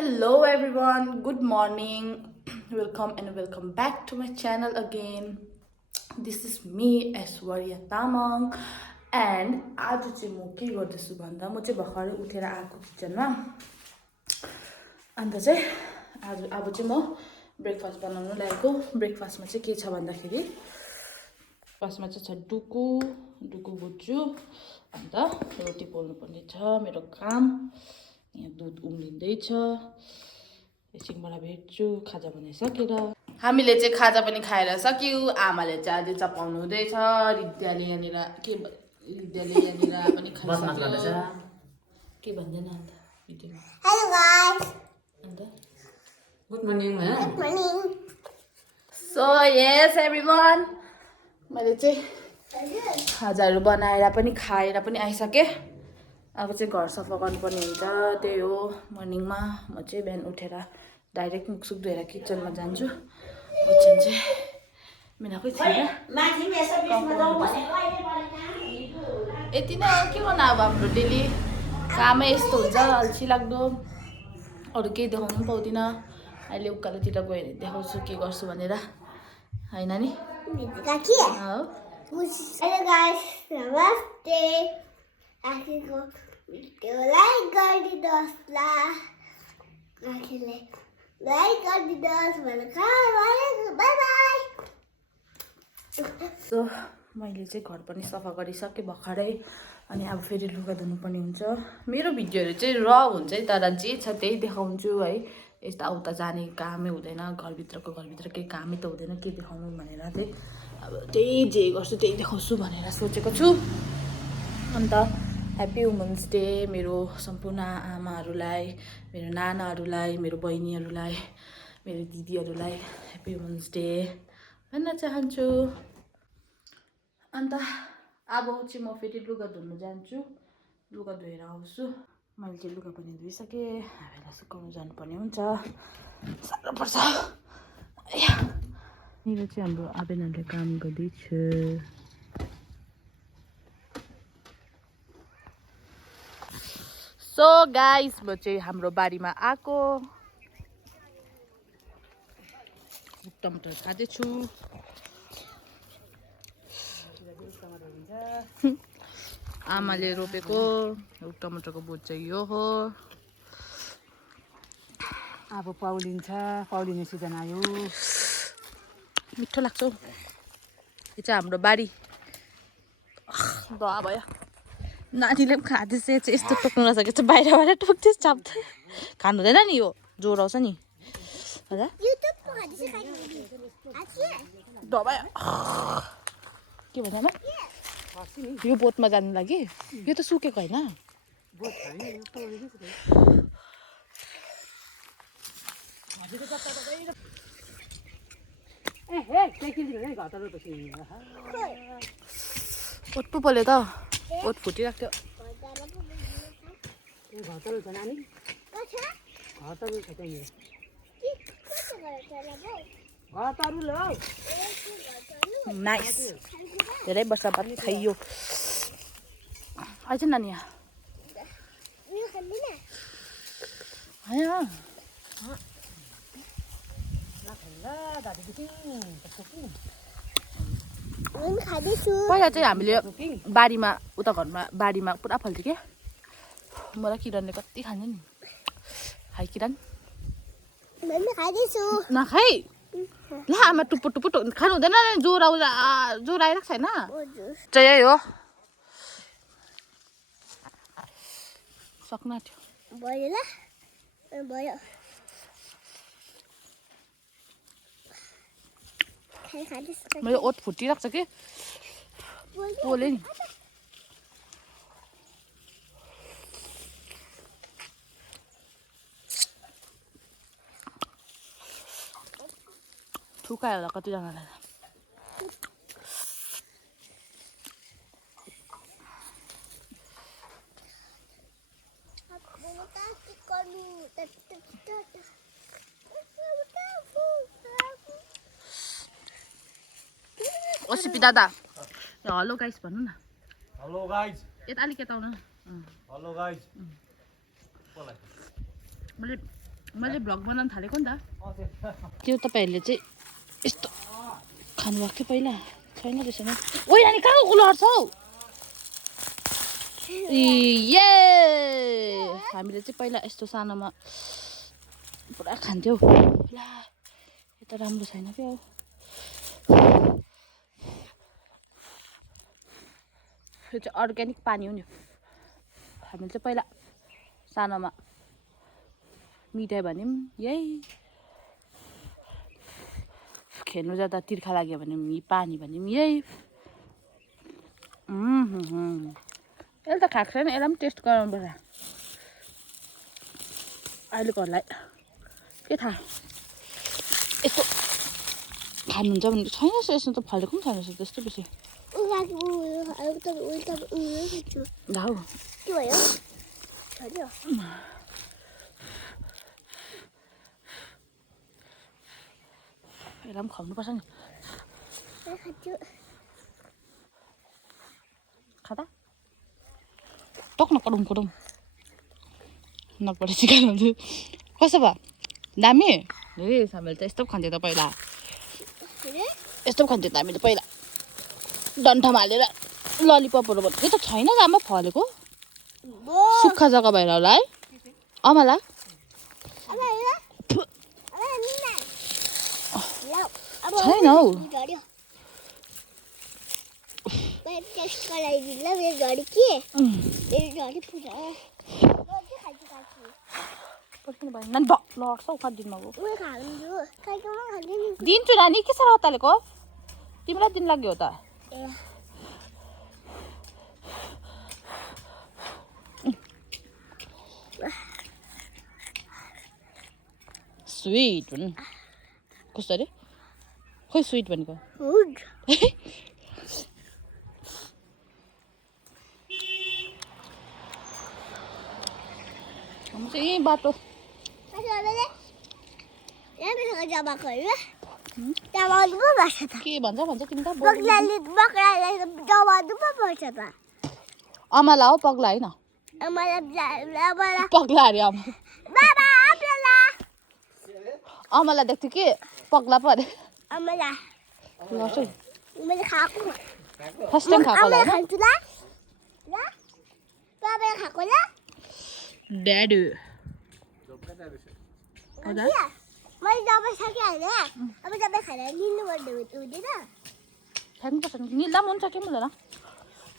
Hello everyone, good morning. Welcome and welcome back to my channel again. This is me Aishwarya Tamang and आज चाहिँ म के गर्दैछु भन्दा म चाहिँ भर्खरै उठेर आएको किचनमा अन्त चाहिँ अब चाहिँ म ब्रेकफास्ट बनाउन लागेको ब्रेकफास्टमा चाहिँ के छ भन्दाखेरि फर्स्टमा चाहिँ छ डुकु भुट्छु अन्त रोटी पोल्नु पर्ने छ मेरो काम यहाँ दुध उम्लिँदैछ एकछिनबाट भेट्छु खाजा बनाइसकेर हामीले चाहिँ खाजा पनि खाएर सक्यौँ आमाले चाहिँ आज चपाउनु हुँदैछ रिद्याले यहाँनिर पनि खाइसक्यो के भन्दैन अन्त भिडियोमा Hello guys. अन्त good morning Good morning. So yes everyone मैले चाहिँ खाजाहरू बनाएर पनि खाएर पनि आइसकेँ अब चाहिँ घर सफा गर्नुपर्ने हुन्छ त्यही हो मर्निङमा म चाहिँ बिहान उठेर डाइरेक्ट मुखसुख धोएर किचनमा जान्छु किचन चाहिँ मिनाकै छैन यति नै हो के गर्नु अब हाम्रो डेली कामै यस्तो हुन्छ अल्छी लाग्दो अरू केही देखाउनु पनि पाउँदिनँ अहिले उकालोतिर गयो भने देखाउँछु के गर्छु भनेर होइन नि Kaki. हो Hello guys. Namaste. Akiko video like गरिदिनुहोस् ल आखिरले लाइक गरिदिनुहोस् भनेर बाई बाई सो मैले चाहिँ घर पनि सफा गरिसकेँ भर्खरै अनि अब फेरि लुगा धुनुपर्ने हुन्छ मेरो भिडियोहरू चाहिँ र हुन्छ है तर जे छ त्यही देखाउँछु है यताउता जाने कामै हुँदैन घरभित्रको केही कामै त हुँदैन के देखाउनु भनेर चाहिँ अब त्यही जे गर्छु त्यही देखाउँछु भनेर सोचेको छु अन्त ह्याप्पी वुमेन्स डे मेरो सम्पूर्ण आमाहरूलाई मेरो नानाहरूलाई मेरो बहिनीहरूलाई मेरो दिदीहरूलाई ह्याप्पी वुमेन्स डे भन्न चाहन्छु अन्त अब चाहिँ म फेरि लुगा धुनु जान्छु लुगा धोएर आउँछु मैले चाहिँ लुगा पनि धोइसकेँ बेला सुकाउनु जानुपर्ने हुन्छ साह्रो पर्छ मेरो चाहिँ हाम्रो आबेनाले काम गर्दैछ सो गाइस म चाहिँ हाम्रो बारीमा आएको टमाटर खाँदैछु आमाले रोपेको टमाटरको बोट चाहिँ यो हो अब पौलिने सिजन आयो मिठो लाग्छ हौ यो चाहिँ हाम्रो बारी दहा भयो नानीले पनि खाँदैछ चाहिँ यस्तो टोक्नु नसकेको छ बाहिर टोक्दैछ चाप्दै खानु हुँदैन नि यो ज्वरो आउँछ नि हजुर युट्युब को खादिस खाइ दहा भयो के भन्छ आमा यो बोटमा जानु लागि यो त सुकेको होइन ओट पो पोल्यो त ओट फुटिरहेको थियो नाइस धेरै वर्ष बाद खाइयो आइज नानी यहाँ होइन पहिला चाहिँ हामीले बारीमा उता घरमा बारीमा पुरा फल्थ्यो क्या मलाई किरणले कति खान्छ नि खाइ किरण नखाइ ल आमा टुप्पो खानु हुँदैन ज्वरो आइरहेको छैन चाहिँ यही हो सक्नु आँट्यो भयो ल भयो मेरो ओठ फुटिरहेको छ कि पोले नि थुकायो होला कतिजनालाई ओसिपी दादा हेलो गाइस भन्नु न हेलो गाइज यता अलिक यता आउनु हेलो गाइज मैले मैले भ्लग बनाउन थालेको नि त त्यो तपाईँहरूले चाहिँ यस्तो खानुभएको थियो पहिला छैन रहेछ नि ओइ नानी कहाँ लड्छ हौ ए हामीले चाहिँ पहिला यस्तो सानोमा पुरा खान्थ्यौ ला यो त राम्रो छैन क्या हौ यो चाहिँ अर्ग्यानिक पानी हो नि हामीले चाहिँ पहिला सानोमा मिठाई भन्यौँ यही खेल्नु जाँदा तिर्खा लाग्यो भने यही पानी भन्यौँ यही यसले त खाएको छैन यसलाई पनि टेस्ट गराउनु पर्छ अहिलेकोहरूलाई के थाहा यस्तो खानुहुन्छ भने छैन रहेछ यसमा त फलेको पनि छैन रहेछ त्यस्तो बेसी ला हौ के भयो छोड्यो यसलाई पनि खुवाउनुपर्छ नि खाँदा टक्न कडुम कडुम नपढे सिकाउनु कसो भयो दामी ए हामीले त यस्तो पो खान्थ्यो त पहिला यस्तो पो खान्थ्यो त हामीले पहिला डन्ठामा हालेर ललिपपहरू भन्नु यो त छैन आमा फलेको सुक्खा जग्गा भएर होला है अमला छैन हौ टेस्ट गराइदिनु ल मेरो घडी के मेरो घडी पुरा नानी लड्छ हौ खाँदिनु अब उयो खान्छु काइकोमा खाँदैन दिन्छु नानी के साह्रो हतालेको तिमीलाई दिन लाग्यो हो त स्विट भन् कस्तो अरे खोइ स्विट भनेको यही बाटो के भन्छ तिमी त अमला हो पग्ला होइन पग्ला अरे अमला देख्थ्यो कि पग्ला पो अरे फर्स्ट टाइम खाएको ड्याडी मैले दबाई सकिहालेँ अब दबाई खाएर लिनुपर्ने हुँदैन खानुपर्छ नि निल्दा पनि हुन्छ कि हुँदैन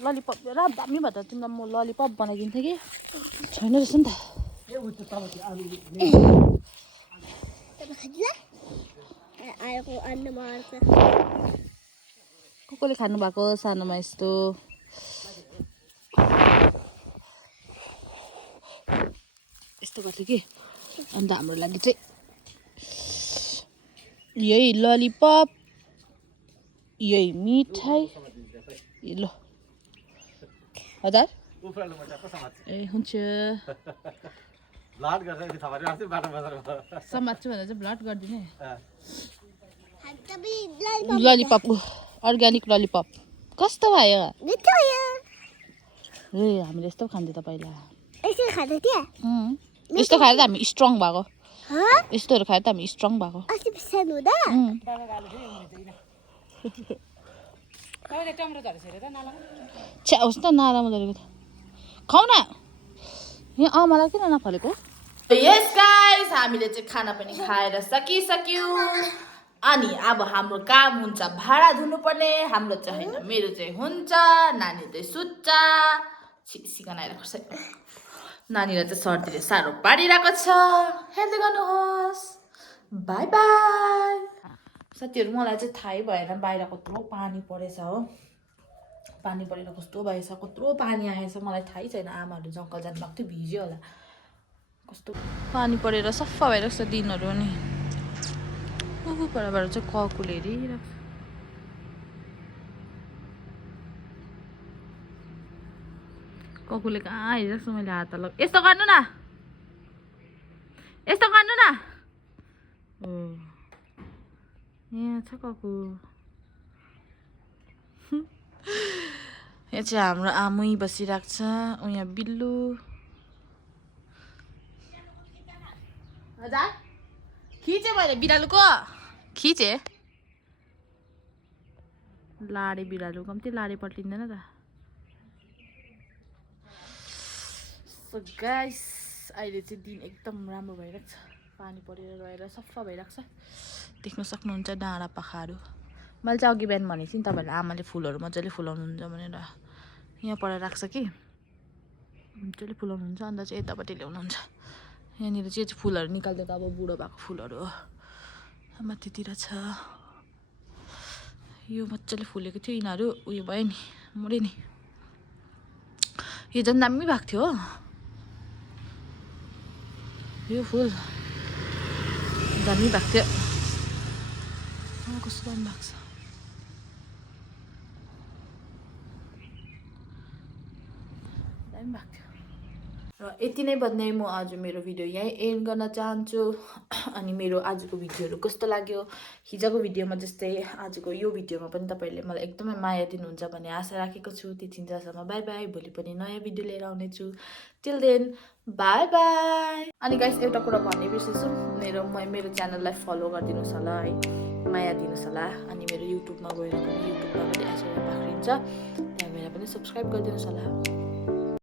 ललिपप र दामी भएर तिमीलाई म ललिपप बनाइदिन्थेँ कि छैन रहेछ नि त कसले खानुभएको सानोमा यस्तो यस्तो गर्थ्यो कि अन्त हाम्रो लागि चाहिँ यही ललिपप यही मिठाई ल हजुर ए हुन्छ समात्छु भनेर चाहिँ ब्लड गरिदिने ललिपप अर्ग्यानिक ललिपप कस्तो भयो ए हामीले यस्तो खान्थ्यो त पहिला यस्तो खाएर त हामी स्ट्रङ भएको यस्तोहरू खाएर त हामी स्ट्रङ भएको छ्या होस् त नालामा झरेको त खाऊ न यहाँ मलाई किन नफलेको यस गाइस हामीले चाहिँ खाना पनि खाएर सकिसक्यौँ अनि अब हाम्रो काम हुन्छ भाँडा धुनुपर्ने हाम्रो चाहिँ होइन मेरो चाहिँ हुन्छ नानी चाहिँ सुत्छ सिकन आइरहेको छ नानीलाई चाहिँ सर्दीले साह्रो पारिरहेको छ हेर्दै गर्नुहोस् बाई बाई साथीहरू मलाई चाहिँ थाहै भएन बाहिर कत्रो पानी परेछ हो पानी परेर कस्तो भएछ कत्रो पानी आएछ मलाई थाहै छैन आमाहरू जङ्गल जानुभएको थियो भिज्यो होला कस्तो पानी परेर सफा भइरहेको छ दिनहरू नि परबाट चाहिँ ककुले हेरिरहेको छ ककुले कहाँ हेरिरहेको छु मैले हात लग यस्तो गर्नु न यस्तो गर्नु न यहाँ छ ककु यहाँ चाहिँ हाम्रो आमै बसिरहेको छ यहाँ बिल्लु हजुर खिचेँ मैले बिरालोको खिचेँ लाडे बिरालो कम्ती लाडे पल्टिँदैन त सो गाइस अहिले चाहिँ दिन एकदम राम्रो भइरहेको छ पानी परेर गएर सफा भइरहेको छ देख्न सक्नुहुन्छ डाँडा पाखाहरू मैले चाहिँ अघि बिहान भनेको थिएँ नि तपाईँहरूलाई आमाले फुलहरू मजाले फुलाउनुहुन्छ भनेर यहाँ पर राख्छ कि मजाले फुलाउनुहुन्छ अन्त चाहिँ यतापट्टि ल्याउनुहुन्छ यहाँनिर चाहिँ फुलहरू निकाल्दा त अब बुढो भएको फुलहरू हो माथितिर छ यो मजाले फुलेको थियो यिनीहरू उयो भयो नि मऱ्यो नि यो झन् दामी भएको थियो हो यो फुल दामी भएको थियो कस्तो दामी भएको छ दामी भएको थियो र यति नै भन्दै म आज मेरो भिडियो यहीँ एन्ड गर्न चाहन्छु अनि मेरो आजको भिडियोहरू कस्तो लाग्यो हिजोको भिडियोमा जस्तै आजको यो भिडियोमा पनि तपाईँहरूले मलाई एकदमै माया दिनुहुन्छ भन्ने आशा राखेको छु त्यतिन्जेलसम्म बाई बाई भोलि पनि नयाँ भिडियो लिएर आउनेछु टिल देन बाई बाई अनि गाइस एउटा कुरा भन्ने बिर्सेछु मेरो च्यानललाई फलो गरिदिनुहोस् होला है माया दिनुहोस् होला अनि मेरो युट्युबमा गएर पनि युट्युबमा पनि एसोरा पाखरिन्छ त्यहाँ गएर पनि सब्सक्राइब गरिदिनुहोस् होला